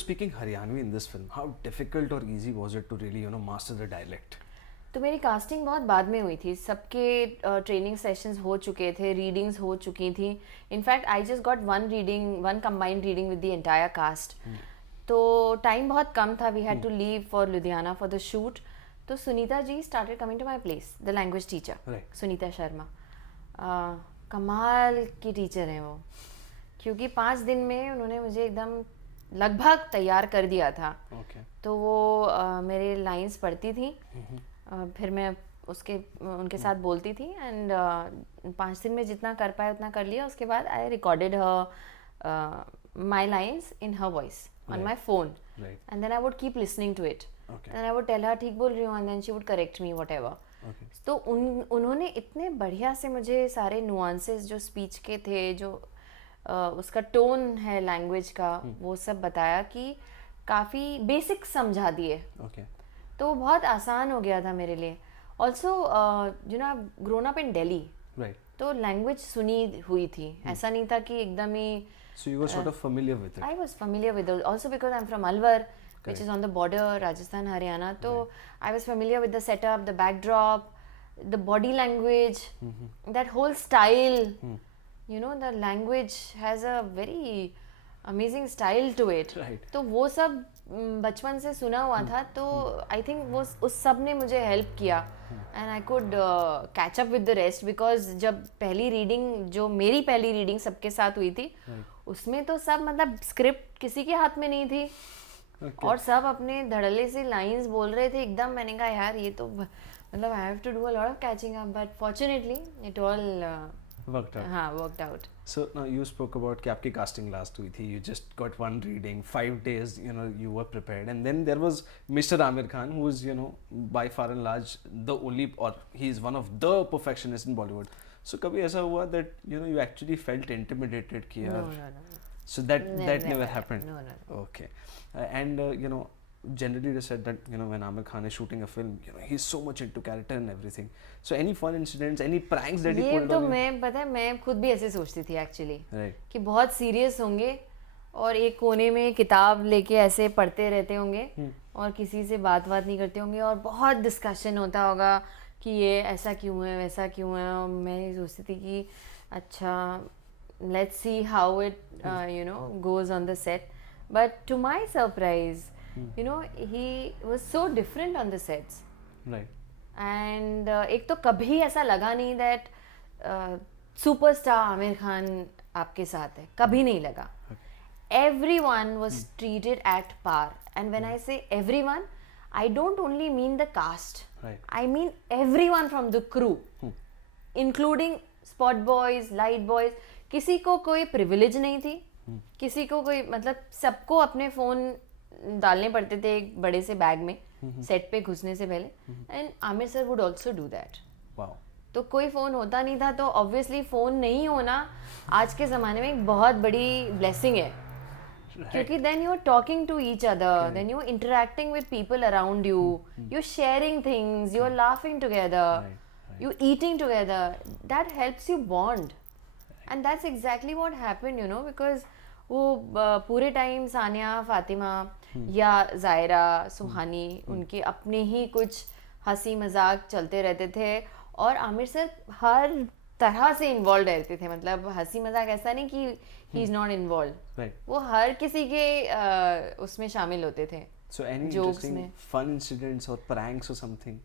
were speaking Haryanvi in this film. How difficult or easy was it to really, master the dialect? तो मेरी casting बहुत बाद में हुई थी. सबके ट्रेनिंग सेशंस हो चुके थे, रीडिंग्स हो चुकी थी. In fact I just got one combined reading with the entire cast. तो टाइम बहुत कम था. We had to leave for Ludhiana for the shoot. तो Sunita ji started coming to my place, the language teacher Sunita Sharma. कमाल की टीचर हैं वो, क्योंकि 5 दिन में उन्होंने मुझे एकदम लगभग तैयार कर दिया था. तो वो मेरे लाइंस पढ़ती थी, फिर मैं उनके साथ बोलती थी. एंड 5 दिन में जितना कर पाए उतना कर लिया. उसके बाद I recorded my lines in her voice on my phone, and then I would keep listening to it. Then I would tell her ठीक बोल रही हूँ, and then she would correct me whatever. तो उन्होंने इतने बढ़िया से मुझे सारे नुआंसेस जो स्पीच के थे, जो उसका टोन है लैंग्वेज का, वो सब बताया कि काफ़ी बेसिक समझा दिए. तो बहुत आसान हो गया था मेरे लिए. Also grown up in Delhi, तो लैंग्वेज सुनी हुई थी. ऐसा नहीं था कि एकदम ही. So you were sort of familiar with it. I was familiar with it. Also because I'm from Alwar, which is on the border, Rajasthan, Haryana. So I was familiar with the setup, the backdrop, the body language, that whole style. The language has a very amazing style to it. तो वो सब बचपन से सुना हुआ था. तो I think वो उस सब ने मुझे हेल्प किया, and I could catch up with the rest. Because जब मेरी पहली रीडिंग सबके साथ हुई थी, उसमें तो सब मतलब स्क्रिप्ट किसी के हाथ में नहीं थी. और सब अपने धड़ल्ले से लाइंस बोल रहे थे एकदम. मैंने कहा यार ये तो मतलब I have to do a lot of catching up, but fortunately it all worked out. हाँ, worked out. So now you spoke about कि आपकी casting last हुई थी. You just got one reading, 5 days. You were prepared, and then there was Mr. Amir Khan, who is by far and large the only, or he is one of the perfectionists in Bollywood. So कभी ऐसा हुआ that you actually felt intimidated कि यार. No. So that never happened. No. Okay, and generally they said that when Amir Khan is shooting a film, he's so much into character and everything. So any fun incidents, any pranks that he pulled on you? ये तो मैं खुद भी ऐसे सोचती थी actually, right, कि बहुत सीरियस होंगे और एक कोने में किताब लेके ऐसे पढ़ते रहते होंगे और किसी से बात नहीं करते होंगे, और बहुत डिस्कशन होता होगा कि ये ऐसा क्यों है, वैसा क्यों है. और मैं ये सोचती थी कि अच्छा, let's see how it goes on the set. But to my surprise, he was so different on the sets. Right. And एक तो कभी ऐसा लगा नहीं that सुपरस्टार आमिर खान आपके साथ है, कभी नहीं लगा. Everyone was treated at par. And when I say everyone, I don't only mean the cast. Right. I mean everyone from the crew, including spot boys, light boys. किसी को कोई privilege नहीं थी, किसी को कोई, मतलब सबको अपने फोन डालने पड़ते थे एक बड़े से बैग में सेट पे घुसने से पहले. And Aamir sir would also do that. तो कोई फ़ोन होता नहीं था. तो ऑब्वियसली फ़ोन नहीं होना आज के ज़माने में एक बहुत बड़ी ब्लेसिंग है, क्योंकि then you are talking to each other, then you are interacting with people around you, you are sharing things, you are laughing together, you eating together. That helps you bond, and that's exactly what happened, because वो पूरे time Sania, Fatima या जायरा, सुहानी, उनके अपने ही कुछ हंसी मजाक चलते रहते थे. और आमिर सर हर तरह से इन्वॉल्व रहते थे. मतलब हंसी मजाक ऐसा नहीं कि ही इज नॉट इन्वॉल्व, वो हर किसी के उसमें शामिल होते थे. So any interesting fun incidents or pranks or something?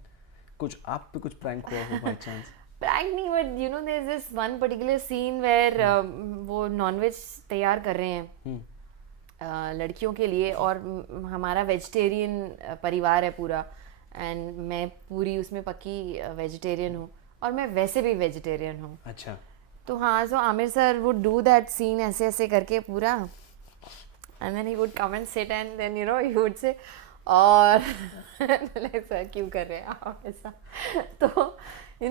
कुछ आप पे कुछ prank हुआ हो by chance? Prank नहीं, but there is this one particular scene where वो नॉनवेज तैयार कर रहे हैं लड़कियों के लिए, और हमारा वेजिटेरियन परिवार है पूरा, एंड मैं पूरी उसमें पक्की वेजिटेरियन हूँ, और मैं वैसे भी वेजिटेरियन हूँ. अच्छा. तो हाँ, so Aamir sir would do that scene ऐसे ऐसे करके पूरा, and then he would come and sit, and then he would say, और सर क्यों कर रहे हैं आप ऐसा. तो he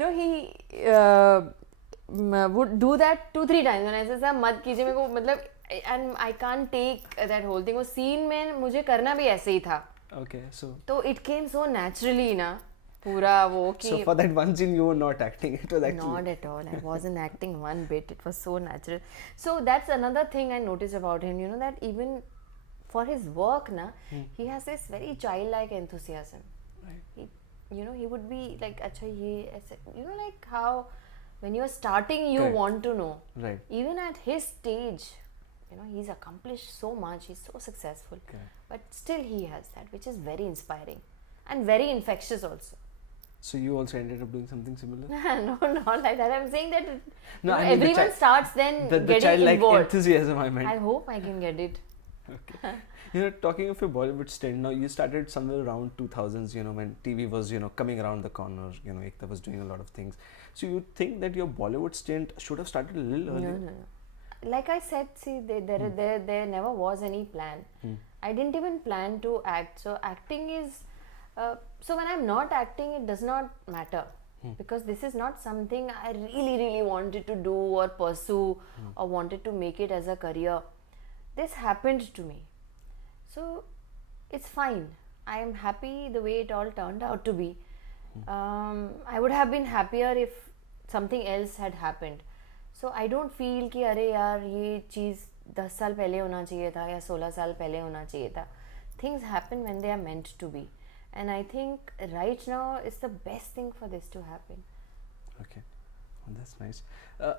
would do that 2-3 times. मैंने ऐसा मत कीजिए मेरे को, मतलब, and I can't take that whole thing. वो scene में मुझे करना भी ऐसे ही था. Okay, so. तो it came so naturally ना, पूरा वो कि. So for that one scene you were not acting. It was actually. Not at all. I wasn't acting one bit. It was so natural. So that's another thing I noticed about him. That even for his work na, he has this very childlike enthusiasm. Right. He would be like, acha ye aise, like how when you're starting you Correct. want to know. Right. Even at his stage, he's accomplished so much, he's so successful. Correct. But still he has that, which is very inspiring and very infectious also. So you also ended up doing something similar? No, not like that. I'm saying that No, I mean the everyone starts then the getting childlike involved. enthusiasm I meant. I hope I can get it. Okay. Talking of your Bollywood stint, now you started somewhere around 2000s, when TV was, coming around the corner, Ekta was doing a lot of things. So you think that your Bollywood stint should have started a little earlier? No. Like I said, see, there never was any plan. I didn't even plan to act. So acting is, so when I'm not acting, it does not matter. Because this is not something I really, really wanted to do or pursue or wanted to make it as a career. This happened to me. So it's fine. I am happy the way it all turned out to be. I would have been happier if something else had happened. So I don't feel कि अरे यार ये चीज़ 10 साल पहले होना चाहिए था या 16 साल पहले होना चाहिए था. Things happen when they are meant to be. And I think right now is the best thing for this to happen. Okay, well, that's nice.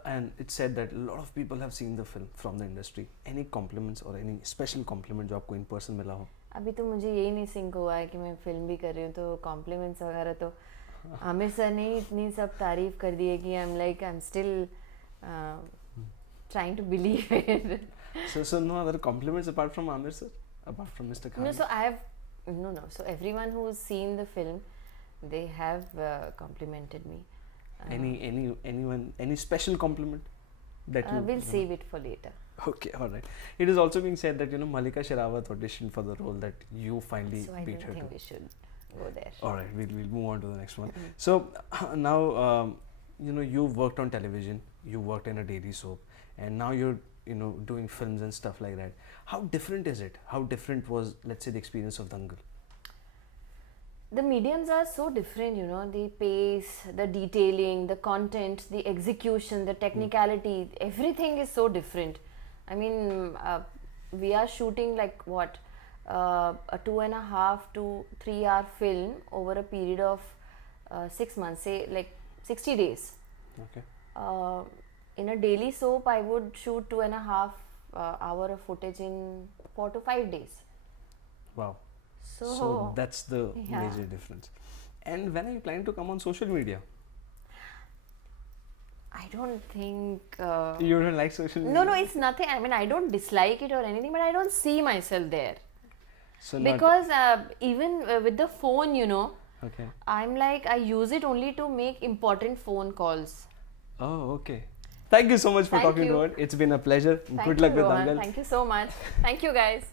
And it's said that a lot of people have seen the film from the industry. Any compliments or any special compliment जो आपको in person मिला हो? अभी तो मुझे यही नहीं sink हुआ है कि मैं फिल्म भी कर रही हूँ, तो कॉम्प्लीमेंट्स वगैरह तो आमिर सर ने ही इतनी सब तारीफ कर दी है कि I am still trying to believe it. So no other compliments apart from Amir sir, apart from Mr. Khan? No, so I have no. So everyone who's seen the film, they have complimented me. Any special compliment that you? We'll save it for later. Okay, all right. It is also being said that Malika Sherawat auditioned for the role that you finally So I beat don't her think to. we should go there. All right, we'll move on to the next one. So now you've worked on television, you worked in a daily soap, and now you're doing films and stuff like that. How different is it? How different was, let's say, the experience of Dangal? The mediums are so different, the pace, the detailing, the content, the execution, the technicality, everything is so different. I mean, we are shooting like what, a 2.5 to 3 hour film over a period of 6 months, say like 60 days. Okay. In a daily soap, I would shoot 2.5 hour of footage in 4 to 5 days. Wow. So that's the yeah. major difference. And when are you planning to come on social media? I don't think. You don't like social media? No, it's nothing. I mean, I don't dislike it or anything, but I don't see myself there. So Because even with the phone, Okay. I'm like, I use it only to make important phone calls. Oh, okay. Thank you so much for Thank talking you. to us. It's been a pleasure. Thank Good you, luck with Rohan. Dangal. Thank you so much. Thank you, guys.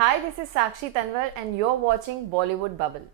Hi, this is Sakshi Tanwar, and you're watching Bollywood Bubble.